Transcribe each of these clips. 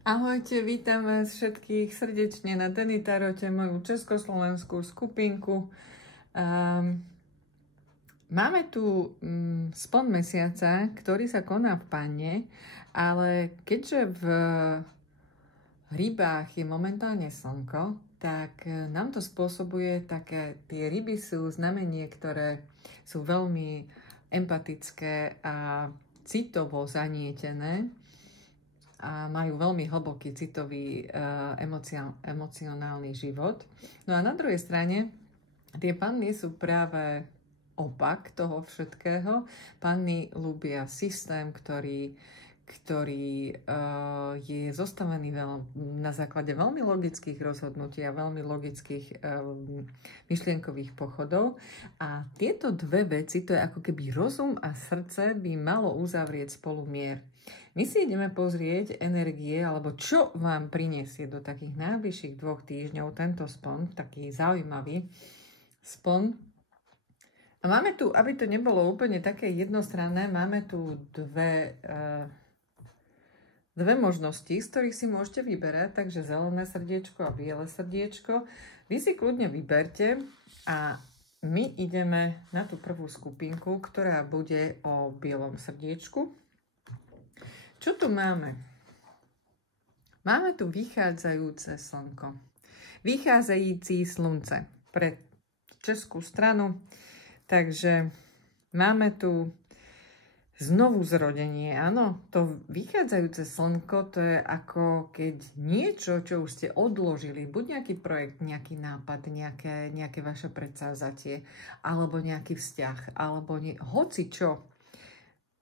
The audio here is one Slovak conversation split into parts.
Ahojte, vítam vás všetkých srdečne na Denny Tarote, moju československú skupinku. Máme tu spon mesiaca, ktorý sa koná v Panne, ale keďže v rybách je momentálne slnko, tak nám to spôsobuje také, tie ryby sú znamenie, ktoré sú veľmi empatické a citovo zanietené a majú veľmi hlboký citový emocionálny život. No a na druhej strane tie panny sú práve opak toho všetkého. Panny ľúbia systém, ktorý je zostavený na základe veľmi logických rozhodnutí a veľmi logických myšlienkových pochodov. A tieto dve veci, to je ako keby rozum a srdce, by malo uzavrieť spolu mier. My si ideme pozrieť energie, alebo čo vám prinesie do takých najbližších 2 týždňov tento spon, taký zaujímavý spon. A máme tu, aby to nebolo úplne také jednostranné, máme tu dve možnosti, z ktorých si môžete vyberať, takže zelené srdiečko a biele srdiečko. Vy si kľudne vyberte a my ideme na tú prvú skupinku, ktorá bude o bielom srdiečku. Čo tu máme? Máme tu vychádzajúce slnko. Vychádzajúci slunce pre českú stranu. Takže máme tu znovu zrodenie. Áno, to vychádzajúce slnko, to je ako keď niečo, čo už ste odložili, buď nejaký projekt, nejaký nápad, nejaké vaše predsavzatie, alebo nejaký vzťah, alebo hoci čo.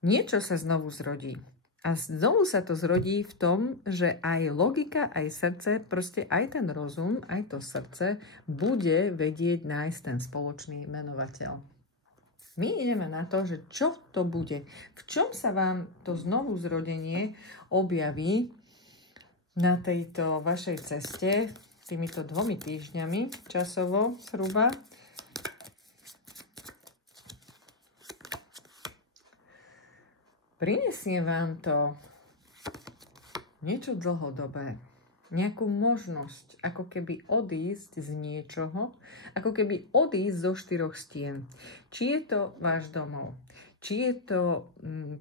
Niečo sa znovu zrodí. A znovu sa to zrodí v tom, že aj logika, aj srdce, proste aj ten rozum, aj to srdce bude vedieť nájsť ten spoločný menovateľ. My ideme na to, že čo to bude. V čom sa vám to znovu zrodenie objaví na tejto vašej ceste týmito 2 týždňami časovo zhruba. Prinesie vám to niečo dlhodobé, nejakú možnosť, ako keby odísť z niečoho, ako keby odísť zo 4 stien. Či je to váš domov, či je to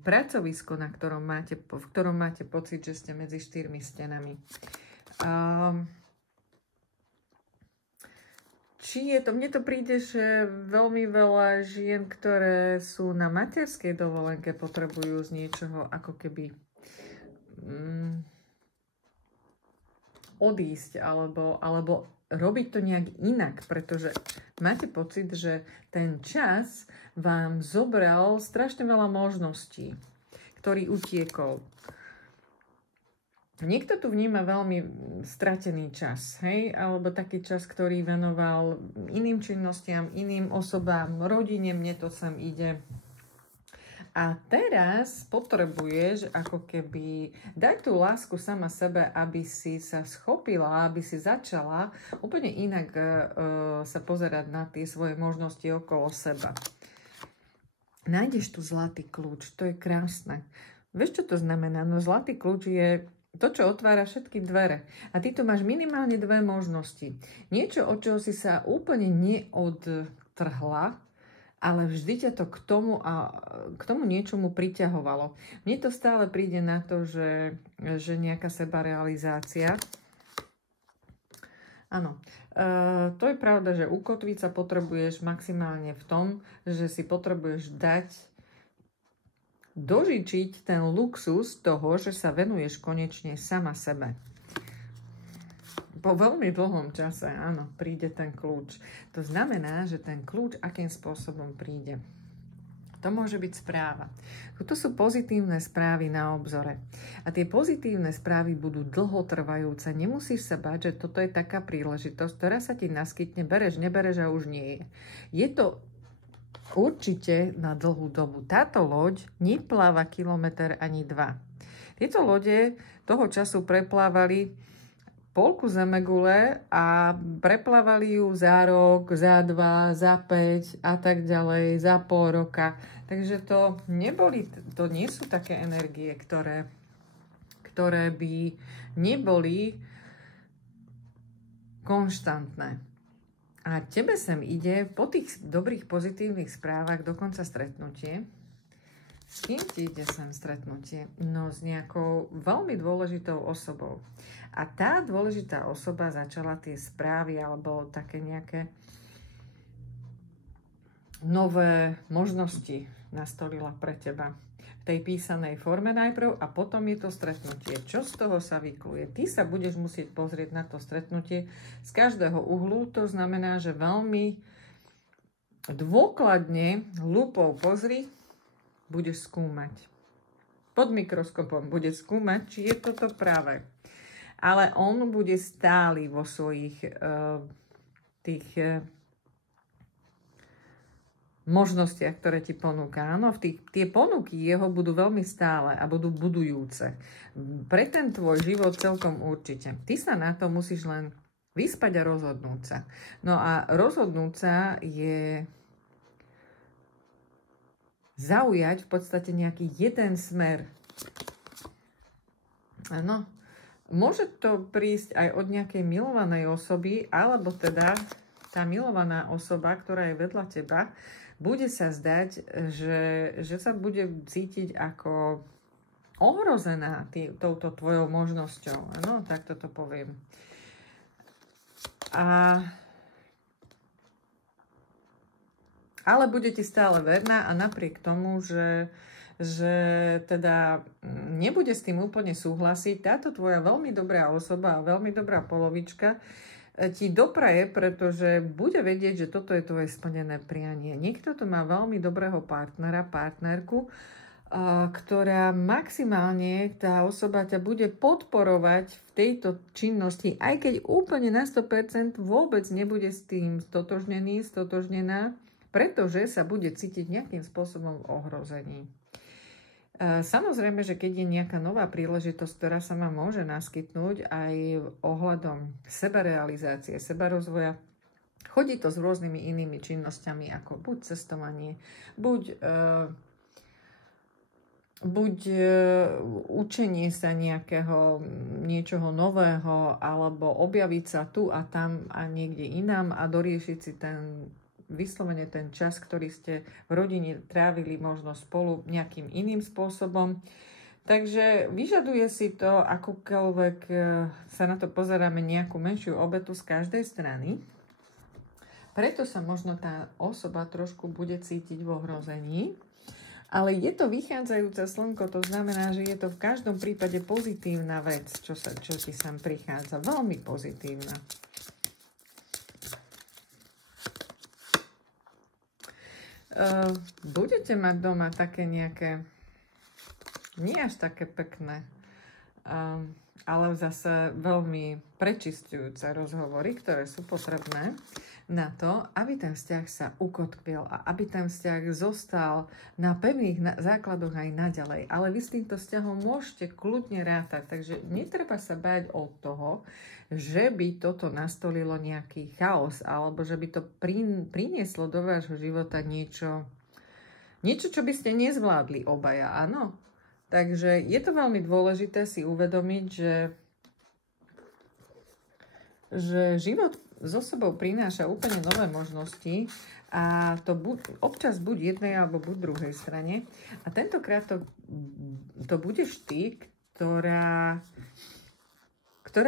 pracovisko, v ktorom máte pocit, že ste medzi 4 stenami. Či je to, mne to príde, že veľmi veľa žien, ktoré sú na materskej dovolenke, potrebujú z niečoho ako keby odísť alebo robiť to nejak inak, pretože máte pocit, že ten čas vám zobral strašne veľa možností, ktorý utiekol. Niekto tu vníma veľmi stratený čas, hej? Alebo taký čas, ktorý venoval iným činnostiam, iným osobám, rodine, mne to sem ide. A teraz potrebuješ ako keby dať tú lásku sama sebe, aby si sa schopila, aby si začala úplne inak sa pozerať na tie svoje možnosti okolo seba. Nájdeš tu zlatý kľúč, to je krásne. Vieš, čo to znamená? No zlatý kľúč je to, čo otvára všetky dvere. A ty tu máš minimálne 2 možnosti. Niečo, od čoho si sa úplne neodtrhla, ale vždy ťa to k tomu niečomu priťahovalo. Mne to stále príde na to, že nejaká sebarealizácia. Áno, to je pravda, že ukotviť sa potrebuješ maximálne v tom, že si potrebuješ dožičiť ten luxus toho, že sa venuješ konečne sama sebe. Po veľmi dlhom čase, áno, príde ten kľúč. To znamená, že ten kľúč akým spôsobom príde. To môže byť správa. Toto sú pozitívne správy na obzore. A tie pozitívne správy budú dlhotrvajúce. Nemusíš sa báť, že toto je taká príležitosť, ktorá sa ti naskytne, bereš, nebereš a už nie je. Je to určite na dlhú dobu. Táto loď nepláva kilometr ani 2. Tieto lode toho času preplávali polku zemegule a preplávali ju za rok, za 2, za 5 a tak ďalej, za pol roka. Takže to nie sú také energie, ktoré ktoré by neboli konštantné. A tebe sem ide po tých dobrých pozitívnych správach dokonca stretnutie. S kým ti ide sem stretnutie? No s nejakou veľmi dôležitou osobou. A tá dôležitá osoba začala tie správy alebo také nejaké nové možnosti nastolila pre teba. V tej písanej forme najprv a potom je to stretnutie. Čo z toho sa vykluje? Ty sa budeš musieť pozrieť na to stretnutie z každého uhlu. To znamená, že veľmi dôkladne lupou pozri, budeš skúmať. Pod mikroskopom budeš skúmať, či je toto práve. Ale on bude stály vo svojich možnostiach, ktoré ti ponúka. Áno, tie ponuky jeho budú veľmi stále a budú budujúce. Pre ten tvoj život celkom určite. Ty sa na to musíš len vyspať a rozhodnúť sa. No a rozhodnúť sa je zaujať v podstate nejaký jeden smer. Áno. Môže to prísť aj od nejakej milovanej osoby, alebo teda tá milovaná osoba, ktorá je vedľa teba, bude sa zdať, že sa bude cítiť ako ohrozená touto tvojou možnosťou. Áno, tak toto poviem. Ale bude ti stále verná a napriek tomu, že teda nebude s tým úplne súhlasiť, táto tvoja veľmi dobrá osoba a veľmi dobrá polovička ti dopraje, pretože bude vedieť, že toto je tvoje splnené prianie. Niekto tu má veľmi dobrého partnera, partnerku, ktorá maximálne, tá osoba ťa bude podporovať v tejto činnosti, aj keď úplne na 100% vôbec nebude s tým stotožnená, pretože sa bude cítiť nejakým spôsobom v ohrození. Samozrejme, že keď je nejaká nová príležitosť, ktorá sa vám môže naskytnúť aj ohľadom sebarealizácie, sebarozvoja, chodí to s rôznymi inými činnosťami, ako buď cestovanie, buď učenie sa niečoho nového, alebo objaviť sa tu a tam a niekde inám a doriešiť si vyslovene ten čas, ktorý ste v rodine trávili možno spolu nejakým iným spôsobom. Takže vyžaduje si to, akokoľvek sa na to pozeráme, nejakú menšiu obetu z každej strany. Preto sa možno tá osoba trošku bude cítiť v ohrození. Ale je to vychádzajúce slnko, to znamená, že je to v každom prípade pozitívna vec, čo ti sem prichádza. Veľmi pozitívna. Budete mať doma také nejaké, nie až také pekné, ale zase veľmi prečisťujúce rozhovory, ktoré sú potrebné na to, aby ten vzťah sa ukotvil a aby ten vzťah zostal na pevných základoch aj naďalej. Ale vy s týmto vzťahom môžete kľudne rátať, takže netreba sa báť od toho, že by toto nastolilo nejaký chaos, alebo že by to prinieslo do vášho života niečo, čo by ste nezvládli obaja, áno? Takže je to veľmi dôležité si uvedomiť, že život so sebou prináša úplne nové možnosti a to občas buď jednej alebo buď druhej strane. A tentokrát to budeš ty, ktorá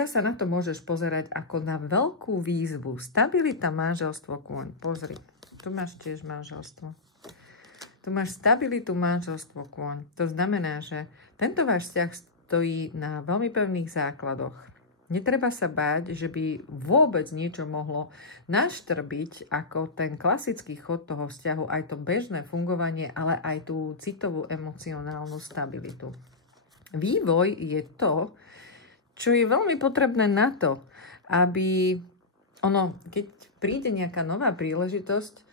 sa na to môžeš pozerať ako na veľkú výzvu. Stabilita, manželstvo, kôň. Pozri, tu máš tiež manželstvo. Tu máš stabilitu, manželstvo, kôň. To znamená, že tento váš vzťah stojí na veľmi pevných základoch. Netreba sa báť, že by vôbec niečo mohlo naštrbiť ako ten klasický chod toho vzťahu, aj to bežné fungovanie, ale aj tú citovú emocionálnu stabilitu. Vývoj je to, čo je veľmi potrebné na to, aby keď príde nejaká nová príležitosť,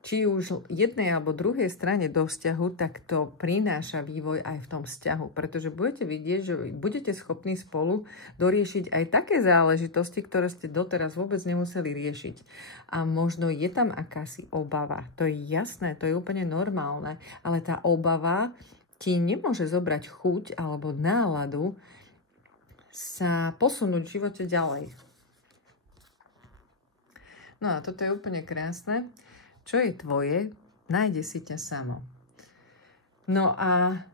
či už jednej alebo druhej strane do vzťahu, tak to prináša vývoj aj v tom vzťahu, pretože budete vidieť, že budete schopní spolu doriešiť aj také záležitosti, ktoré ste doteraz vôbec nemuseli riešiť. A možno je tam akási obava, to je jasné, to je úplne normálne, ale tá obava ti nemôže zobrať chuť alebo náladu sa posunúť v živote ďalej. No a toto je úplne krásne. Čo je tvoje, nájde si ťa samo. No a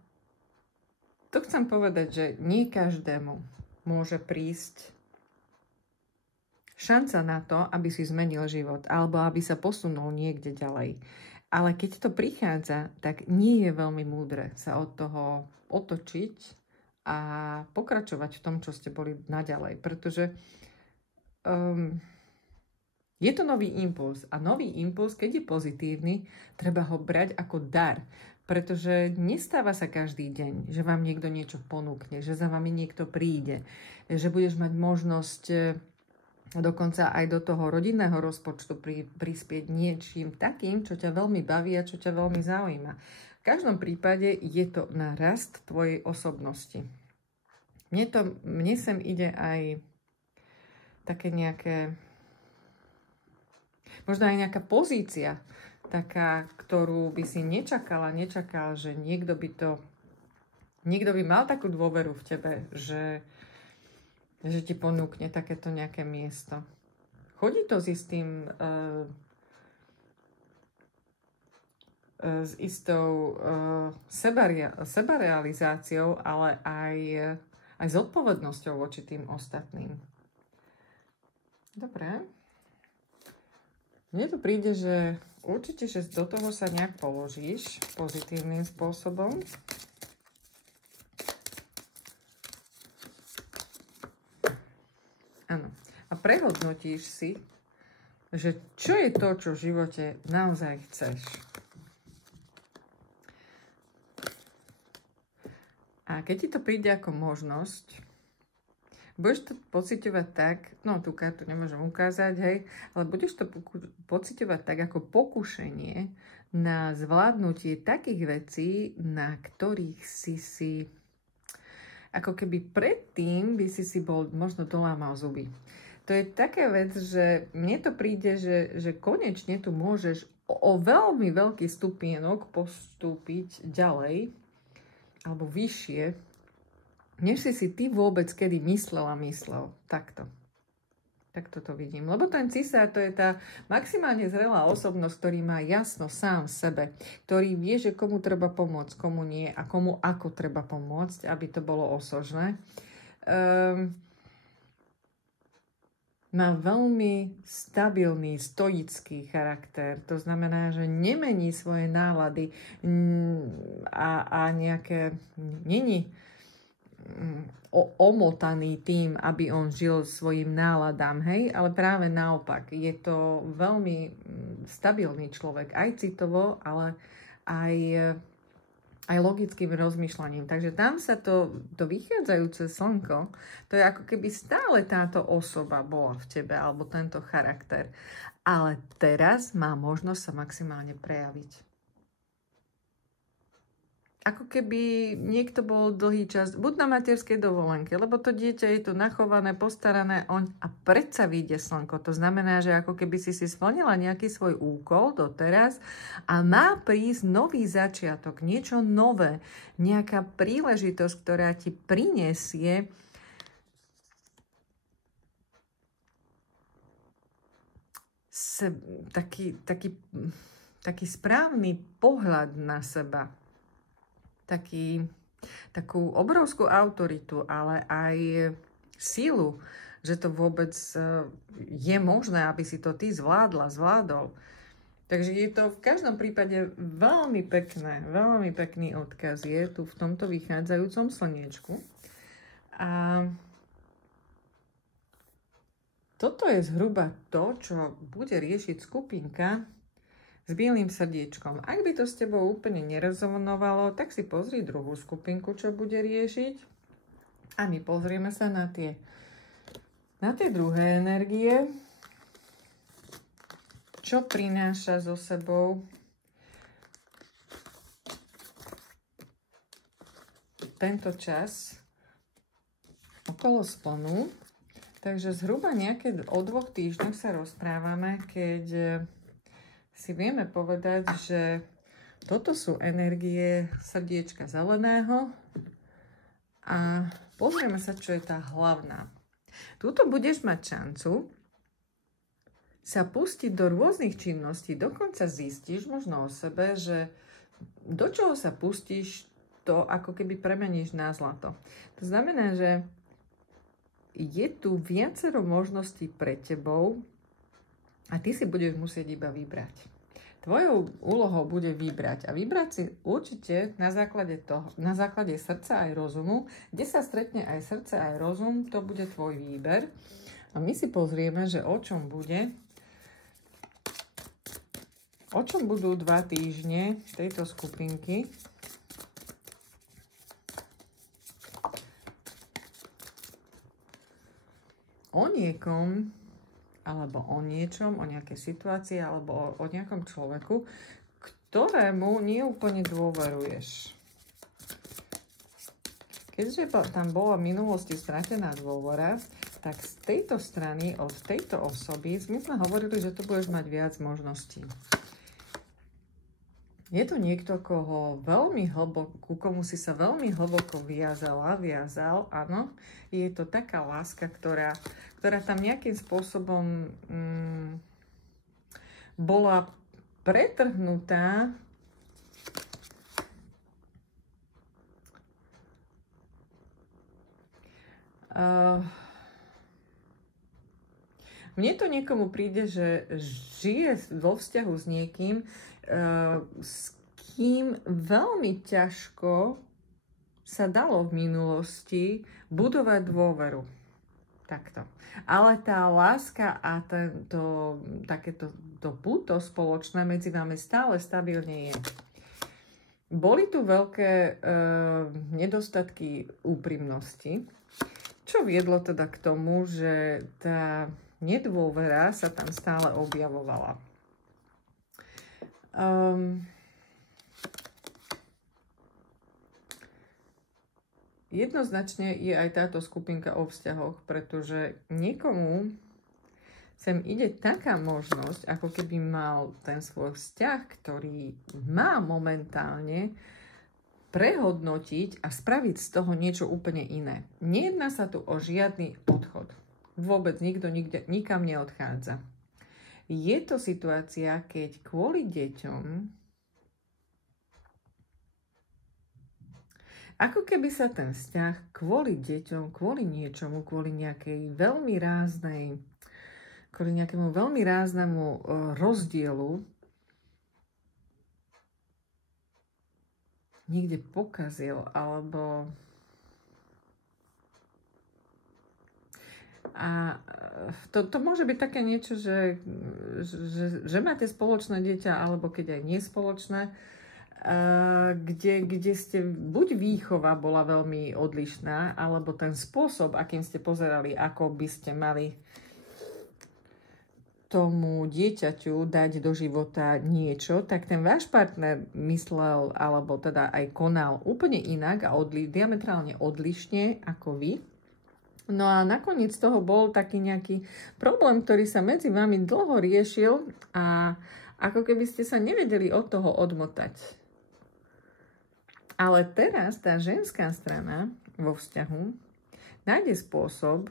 to chcem povedať, že nie každému môže prísť šanca na to, aby si zmenil život alebo aby sa posunul niekde ďalej. Ale keď to prichádza, tak nie je veľmi múdre sa od toho otočiť a pokračovať v tom, čo ste boli naďalej. Pretože je to nový impuls. A nový impuls, keď je pozitívny, treba ho brať ako dar. Pretože nestáva sa každý deň, že vám niekto niečo ponúkne, že za vami niekto príde, že budeš mať možnosť dokonca aj do toho rodinného rozpočtu prispieť niečím takým, čo ťa veľmi baví a čo ťa veľmi zaujíma. V každom prípade je to na rast tvojej osobnosti. Mne sem ide aj také nejaké, možno aj nejaká pozícia, taká, ktorú by si nečakal, že niekto by mal takú dôveru v tebe, že ti ponúkne takéto nejaké miesto. Chodí to s istým, s istou sebarealizáciou, ale aj zodpovednosťou voči tým ostatným. Dobre. Mne to príde, že určite, že do toho sa nejak položíš pozitívnym spôsobom. Áno. A prehodnotíš si, že čo je to, čo v živote naozaj chceš. A keď ti to príde ako možnosť, budeš to pociťovať tak, no tú kartu nemôžem ukázať, hej, ale budeš to pociťovať tak ako pokušenie na zvládnutie takých vecí, na ktorých si ako keby predtým by si bol možno dolámal zuby. To je taká vec, že mne to príde, že konečne tu môžeš o veľmi veľký stupienok postúpiť ďalej, alebo vyššie, než si ty vôbec kedy myslel. Takto. Takto to vidím. Lebo ten cisár, to je tá maximálne zrelá osobnosť, ktorý má jasno sám v sebe, ktorý vie, že komu treba pomôcť, komu nie a komu ako treba pomôcť, aby to bolo osožné. Má veľmi stabilný, stoický charakter. To znamená, že nemení svoje nálady a nejaké... Není omotaný tým, aby on žil svojim náladám, hej? Ale práve naopak. Je to veľmi stabilný človek. Aj citovo, ale aj logickým rozmýšľaním. Takže tam sa to vychádzajúce slnko, to je ako keby stále táto osoba bola v tebe, alebo tento charakter. Ale teraz má možnosť sa maximálne prejaviť. Ako keby niekto bol dlhý čas, buď na materskej dovolenke, lebo to dieťa je tu nachované, postarané, a predsa vyjde slnko. To znamená, že ako keby si splnila nejaký svoj úkol doteraz a má prísť nový začiatok, niečo nové, nejaká príležitosť, ktorá ti prinesie taký správny pohľad na seba. Takú obrovskú autoritu, ale aj sílu, že to vôbec je možné, aby si to ty zvládol. Takže je to v každom prípade veľmi pekný odkaz je tu v tomto vychádzajúcom slniečku. A toto je zhruba to, čo bude riešiť skupinka s bielým srdiečkom. Ak by to s tebou úplne nerezonovalo, tak si pozri druhú skupinku, čo bude riešiť. A my pozrieme sa na tie druhé energie. Čo prináša so sebou tento čas okolo splnu. Takže zhruba nejaké o 2 týždňoch sa rozprávame, keď si vieme povedať, že Toto sú energie srdiečka zeleného a pozrieme sa, čo je tá hlavná. Tuto budeš mať šancu sa pustiť do rôznych činností, dokonca zistíš možno o sebe, že do čoho sa pustíš, to ako keby premeníš na zlato. To znamená, že je tu viacero možností pre tebou a ty si budeš musieť iba vybrať. Tvojou úlohou bude vybrať a vybrať si určite na základe srdca aj rozumu. Kde sa stretne aj srdce, aj rozum, to bude tvoj výber. A my si pozrieme, že o čom budú 2 týždne tejto skupinky. O niekom, alebo o niečom, o nejakej situácii, alebo o nejakom človeku, ktorému neúplne dôveruješ. Keďže tam bola v minulosti stratená dôvera, tak z tejto strany, od tejto osoby, my sme hovorili, že tu budeš mať viac možností. Je to niekto, ku komu si sa veľmi hlboko viazal, áno. Je to taká láska, ktorá tam nejakým spôsobom bola pretrhnutá. Mne to niekomu príde, že žije vo vzťahu s niekým, s kým veľmi ťažko sa dalo v minulosti budovať dôveru. Takto. Ale tá láska a takéto púto spoločné medzi vami stále stabilne je. Boli tu veľké nedostatky úprimnosti, čo viedlo teda k tomu, že tá nedôvera sa tam stále objavovala. Jednoznačne je aj táto skupinka o vzťahoch, pretože niekomu sem ide taká možnosť, ako keby mal ten svoj vzťah, ktorý má momentálne, prehodnotiť a spraviť z toho niečo úplne iné. Nejedná sa tu o žiadny odchod. Vôbec nikto nikam neodchádza. Je to situácia, keď kvôli deťom, ako keby sa ten vzťah kvôli deťom, kvôli niečomu, kvôli nejakému veľmi ráznemu rozdielu niekde pokazil, alebo a to môže byť také niečo, že máte spoločné dieťa, alebo keď aj nie spoločné, kde ste, buď výchova bola veľmi odlišná, alebo ten spôsob, akým ste pozerali, ako by ste mali tomu dieťaťu dať do života niečo, tak ten váš partner myslel, alebo teda aj konal úplne inak a diametrálne odlišne ako vy. No a nakoniec toho bol taký nejaký problém, ktorý sa medzi vami dlho riešil a ako keby ste sa nevedeli od toho odmotať. Ale teraz tá ženská strana vo vzťahu nájde spôsob,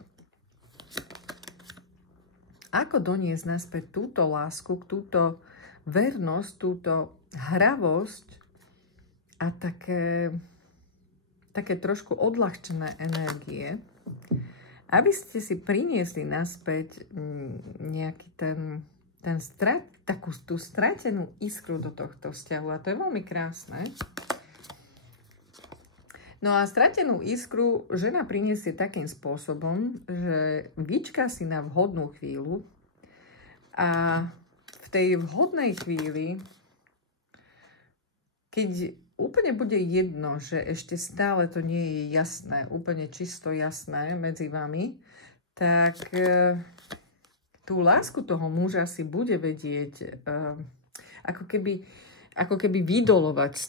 ako doniesť naspäť túto lásku, túto vernosť, túto hravosť a také trošku odľahčené energie, aby ste si priniesli naspäť nejaký takú tú stratenú iskru do tohto vzťahu. A to je veľmi krásne. No a stratenú iskru žena priniesie takým spôsobom, že vyčká si na vhodnú chvíľu a v tej vhodnej chvíli, keď úplne bude jedno, že ešte stále to nie je jasné, úplne čisto jasné medzi vami, tak tú lásku toho muža si bude vedieť ako keby vydolovať z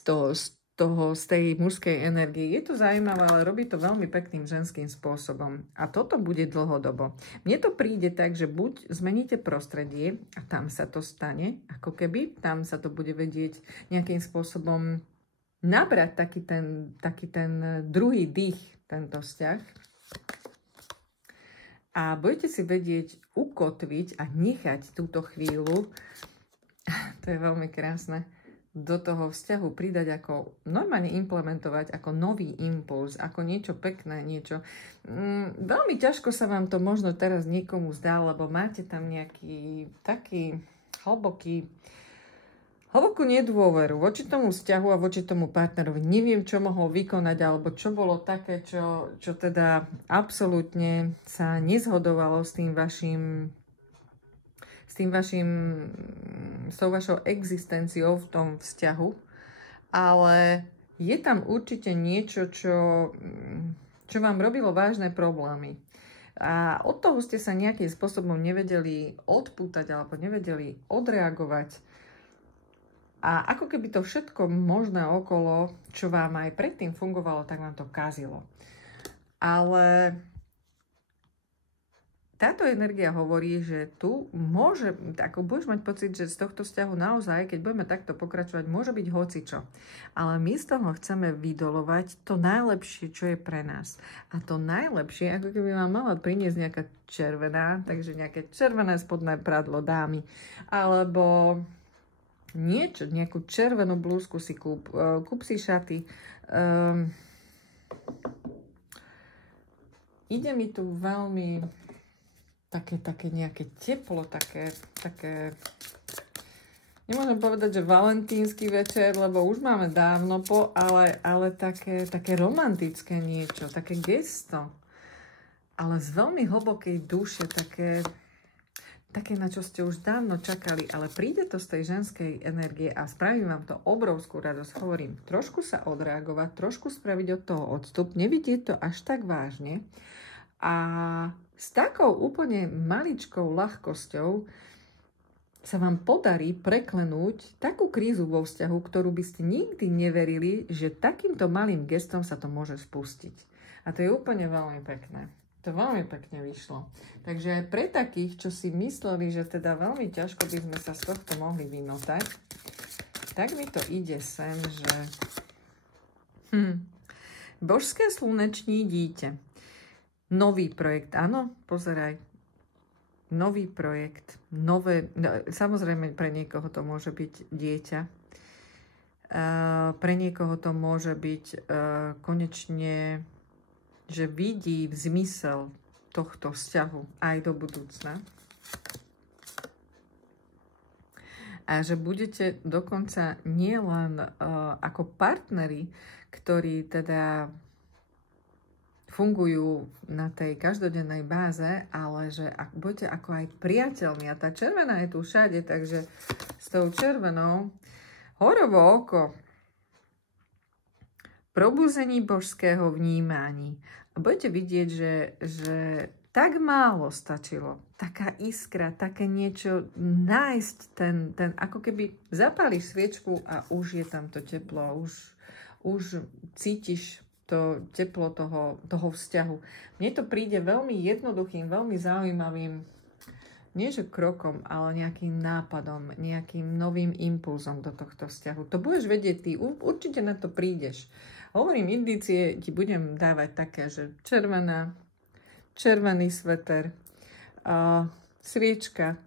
z tej mužskej energie. Je to zaujímavé, ale robí to veľmi pekným ženským spôsobom. A toto bude dlhodobo. Mne to príde tak, že buď zmeníte prostredie a tam sa to stane, ako keby, tam sa to bude vedieť nejakým spôsobom nabrať taký ten druhý dých, tento vzťah. A budete si vedieť ukotviť a nechať túto chvíľu, to je veľmi krásne, do toho vzťahu pridať ako, normálne implementovať ako nový impuls, ako niečo pekné, niečo. Veľmi ťažko sa vám to možno teraz niekomu zdá, lebo máte tam nejaký taký hlbokú nedôveru voči tomu vzťahu a voči tomu partnerovi. Neviem, čo mohol vykonať, alebo čo bolo také, čo teda absolútne sa nezhodovalo s tou vašou existenciou v tom vzťahu, ale je tam určite niečo, čo vám robilo vážne problémy. A od toho ste sa nejakým spôsobom nevedeli odpútať alebo nevedeli odreagovať. A ako keby to všetko možné okolo, čo vám aj predtým fungovalo, tak vám to kazilo. Ale táto energia hovorí, že tu môže, ako budeš mať pocit, že z tohto vzťahu naozaj, keď budeme takto pokračovať, môže byť hocičo. Ale my z toho chceme vydolovať to najlepšie, čo je pre nás. A to najlepšie, ako keby vám mala priniesť nejaká červená, takže nejaké červené spodné pradlo dámy. Alebo niečo, nejakú červenú blúzku si kúp si šaty. Ide mi tu veľmi také nejaké teplo, také, nemôžem povedať, že valentínsky večer, lebo už máme dávno ale také romantické niečo, také gesto, ale z veľmi hlbokej duše, také, na čo ste už dávno čakali, ale príde to z tej ženskej energie a spraví vám to obrovskú radosť. Hovorím, trošku sa odreagovať, trošku spraviť od toho odstup, nevidieť to až tak vážne a s takou úplne maličkou ľahkosťou sa vám podarí preklenúť takú krízu vo vzťahu, ktorú by ste nikdy neverili, že takýmto malým gestom sa to môže spustiť. A to je úplne veľmi pekné. To veľmi pekne vyšlo. Takže aj pre takých, čo si mysleli, že teda veľmi ťažko by sme sa z tohto mohli vymotať, tak mi to ide sem, že božské sluneční dieťa. Nový projekt, áno, pozeraj. Nový projekt, samozrejme pre niekoho to môže byť dieťa. Pre niekoho to môže byť konečne, že vidí zmysel tohto vzťahu aj do budúcna. A že budete dokonca nielen ako partneri, ktorí teda fungujú na tej každodennej báze, ale že budete ako aj priateľmi. A tá červená je tu všade, takže s tou červenou horovo oko. Probúzení božského vnímání. A budete vidieť, že tak málo stačilo. Taká iskra, také niečo, nájsť ten ako keby zapáliš sviečku a už je tam to teplo, už cítiš to teplo toho vzťahu. Mne to príde veľmi jednoduchým, veľmi zaujímavým, nie že krokom, ale nejakým nápadom, nejakým novým impulzom do tohto vzťahu. To budeš vedieť ty, určite na to prídeš. Hovorím, indície ti budem dávať také, že červený sveter, sviečka,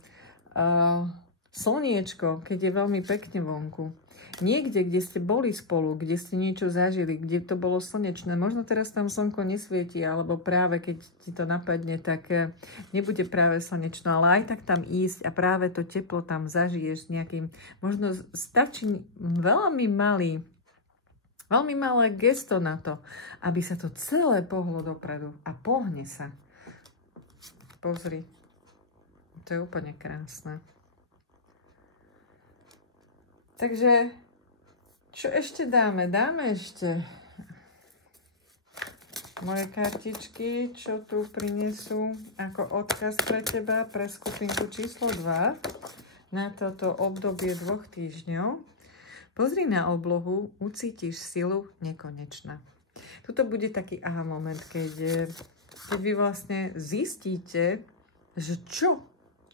slniečko, keď je veľmi pekne vonku. Niekde, kde ste boli spolu, kde ste niečo zažili, kde to bolo slnečné, možno teraz tam slnko nesvieti, alebo práve keď ti to napadne, tak nebude práve slnečno, ale aj tak tam ísť a práve to teplo tam zažiješ nejakým, možno stačí veľmi malé gesto na to, aby sa to celé pohlo dopredu a pohne sa. Pozri, to je úplne krásne. Takže, čo ešte dáme? Dáme ešte moje kartičky, čo tu prinesú ako odkaz pre teba, pre skupinku číslo 2 na toto obdobie 2 týždňov. Pozri na oblohu, ucítiš silu nekonečná. Tuto bude taký aha moment, keď vy vlastne zistíte, že čo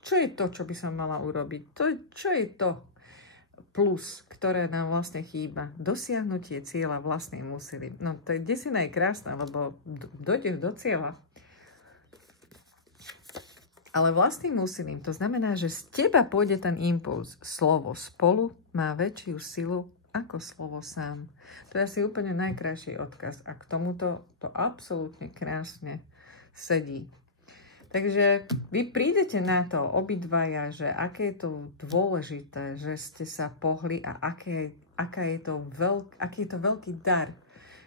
je to, čo by som mala urobiť. Čo je to plus, ktoré nám vlastne chýba. Dosiahnutie cieľa vlastným úsilím. No to je desina je krásna, lebo dojdeš do cieľa. Ale vlastným úsilím, to znamená, že z teba pôjde ten impuls. Slovo spolu má väčšiu silu ako slovo sám. To je asi úplne najkrajší odkaz a k tomuto to absolútne krásne sedí. Takže vy prídete na to obidvaja, že aké je to dôležité, že ste sa pohli a aký je to veľký dar,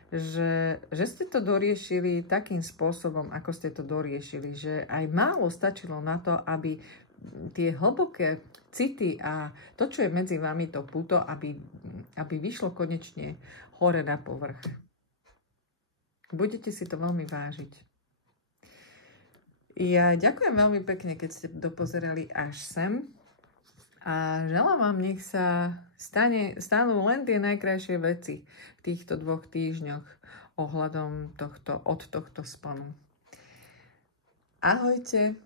že ste to doriešili takým spôsobom, ako ste to doriešili, že aj málo stačilo na to, aby tie hlboké city a to, čo je medzi vami, to puto, aby vyšlo konečne hore na povrch. Budete si to veľmi vážiť. Ja ďakujem veľmi pekne, keď ste dopozerali až sem. A želám vám, nech sa stanú len tie najkrajšie veci v týchto 2 týždňoch ohľadom od tohto sponu. Ahojte.